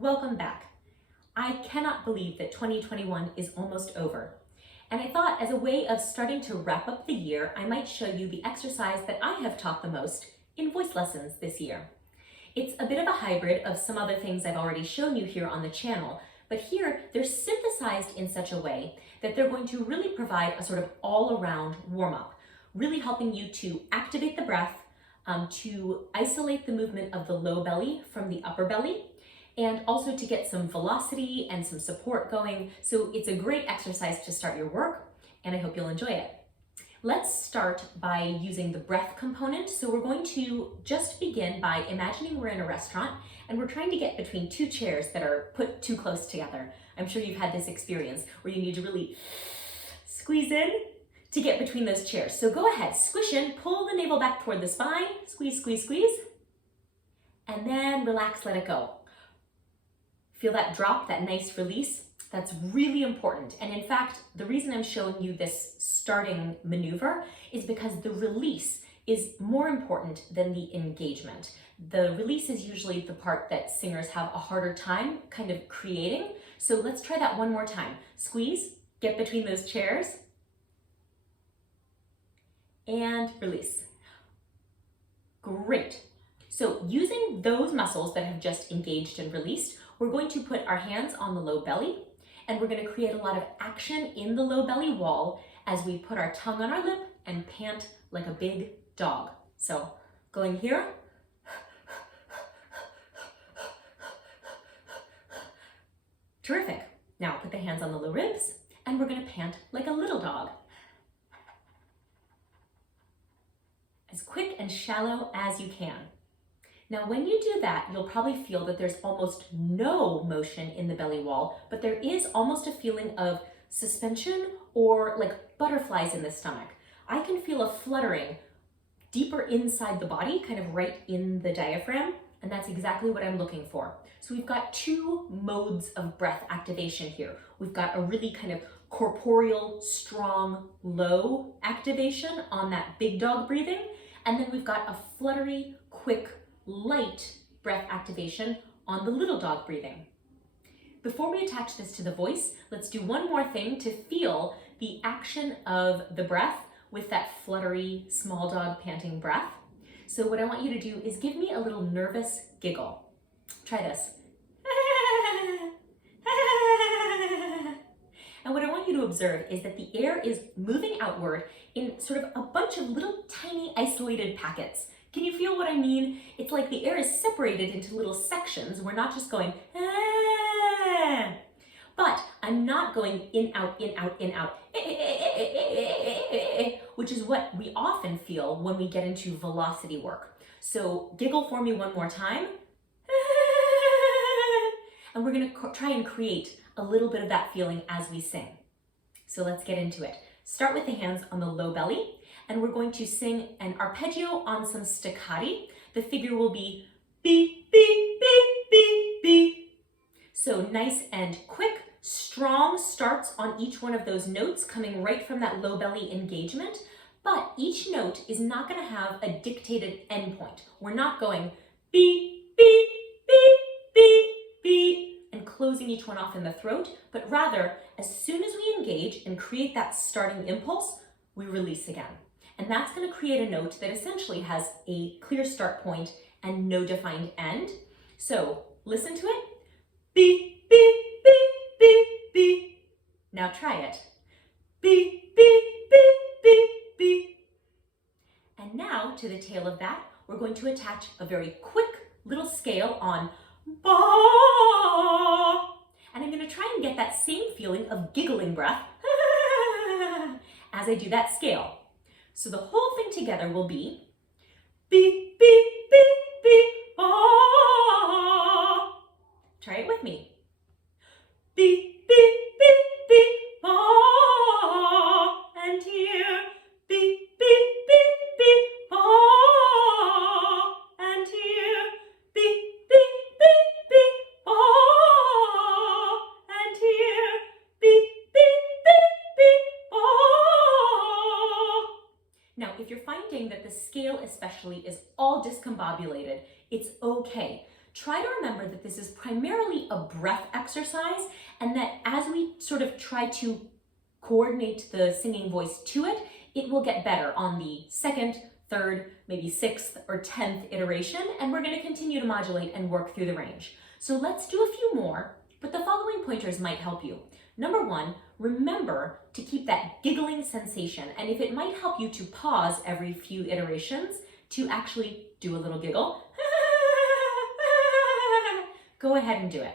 Welcome back. I cannot believe that 2021 is almost over. And I thought as a way of starting to wrap up the year, I might show you the exercise that I have taught the most in voice lessons this year. It's a bit of a hybrid of some other things I've already shown you here on the channel, but here they're synthesized in such a way that they're going to really provide a sort of all-around warm-up, really helping you to activate the breath, to isolate the movement of the low belly from the upper belly, and also to get some velocity and some support going. So it's a great exercise to start your work, and I hope you'll enjoy it. Let's start by using the breath component. So we're going to just begin by imagining we're in a restaurant and we're trying to get between two chairs that are put too close together. I'm sure you've had this experience where you need to really squeeze in to get between those chairs. So go ahead, squish in, pull the navel back toward the spine, squeeze, squeeze, squeeze, and then relax, let it go. Feel that drop, that nice release? That's really important. And in fact, the reason I'm showing you this starting maneuver is because the release is more important than the engagement. The release is usually the part that singers have a harder time kind of creating. So let's try that one more time. Squeeze, get between those chairs, and release. Great. So using those muscles that have just engaged and released, we're going to put our hands on the low belly, and we're going to create a lot of action in the low belly wall as we put our tongue on our lip and pant like a big dog. So going here. Terrific. Now put the hands on the low ribs, and we're going to pant like a little dog. As quick and shallow as you can. Now, when you do that, you'll probably feel that there's almost no motion in the belly wall, but there is almost a feeling of suspension or like butterflies in the stomach. I can feel a fluttering deeper inside the body, kind of right in the diaphragm, and that's exactly what I'm looking for. So we've got two modes of breath activation here. We've got a really kind of corporeal, strong, low activation on that big dog breathing, and then we've got a fluttery, quick, light breath activation on the little dog breathing. Before we attach this to the voice, let's do one more thing to feel the action of the breath with that fluttery small dog panting breath. So what I want you to do is give me a little nervous giggle. Try this. And what I want you to observe is that the air is moving outward in sort of a bunch of little tiny isolated packets. Can you feel what I mean? It's like the air is separated into little sections. We're not just going, ah, but I'm not going in, out, in, out, in, out, which is what we often feel when we get into velocity work. So giggle for me one more time. And we're gonna try and create a little bit of that feeling as we sing. So let's get into it. Start with the hands on the low belly. And we're going to sing an arpeggio on some staccati. The figure will be beep, beep, beep, beep, beep. So nice and quick, strong starts on each one of those notes coming right from that low belly engagement. But each note is not going to have a dictated endpoint. We're not going beep, beep, beep, beep, beep, and closing each one off in the throat, but rather, as soon as we engage and create that starting impulse, we release again. And that's going to create a note that essentially has a clear start point and no defined end. So listen to it. Beep, beep, beep, beep, beep. Now try it. Beep, beep, beep, beep, beep. And now to the tail of that, we're going to attach a very quick little scale on ba. And I'm going to try and get that same feeling of giggling breath as I do that scale. So the whole thing together will be beep, beep, beep, beep, ah. Try it with me. Beep, beep, beep, beep, ah. And here, beep, beep, beep, beep, ah. And here, beep, beep, beep, beep, ah. And here, beep, beep, beep, beep, ah. Now, if you're finding that the scale especially is all discombobulated, it's okay. try to remember that this is primarily a breath exercise, and that as we sort of try to coordinate the singing voice to it, it will get better on the second, third, maybe sixth or 10th iteration, and we're going to continue to modulate and work through the range. So let's do a few more, but the following pointers might help you. Number one, remember to keep that giggling sensation, and if it might help you to pause every few iterations to actually do a little giggle, go ahead and do it.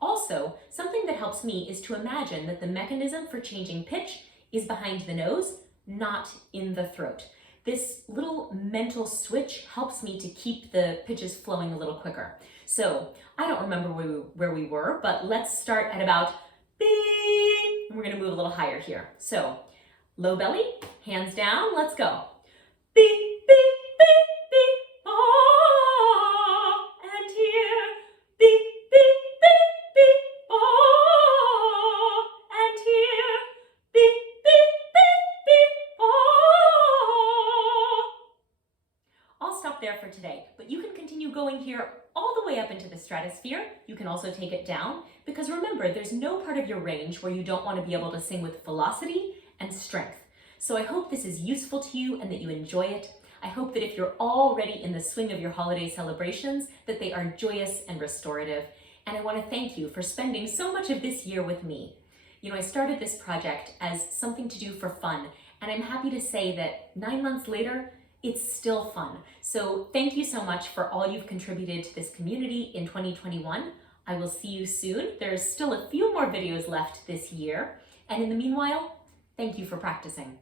Also, something that helps me is to imagine that the mechanism for changing pitch is behind the nose, not in the throat. This little mental switch helps me to keep the pitches flowing a little quicker. So I don't remember where we were, but let's start at about beep, and we're gonna move a little higher here. So low belly, hands down, let's go. Beep, beep, beep, beep, ah, and here, beep, beep, beep, beep, ah, and here, beep, beep, beep, beep, ah. I'll stop there for today, but you can continue going here all the way up into the stratosphere. You can also take it down, because remember, there's no part of your range where you don't want to be able to sing with velocity and strength. So I hope this is useful to you and that you enjoy it. I hope that if you're already in the swing of your holiday celebrations, that they are joyous and restorative. And I want to thank you for spending so much of this year with me. You know, I started this project as something to do for fun, and I'm happy to say that 9 months later, it's still fun. So thank you so much for all you've contributed to this community in 2021. I will see you soon. There's still a few more videos left this year. And in the meanwhile, thank you for practicing.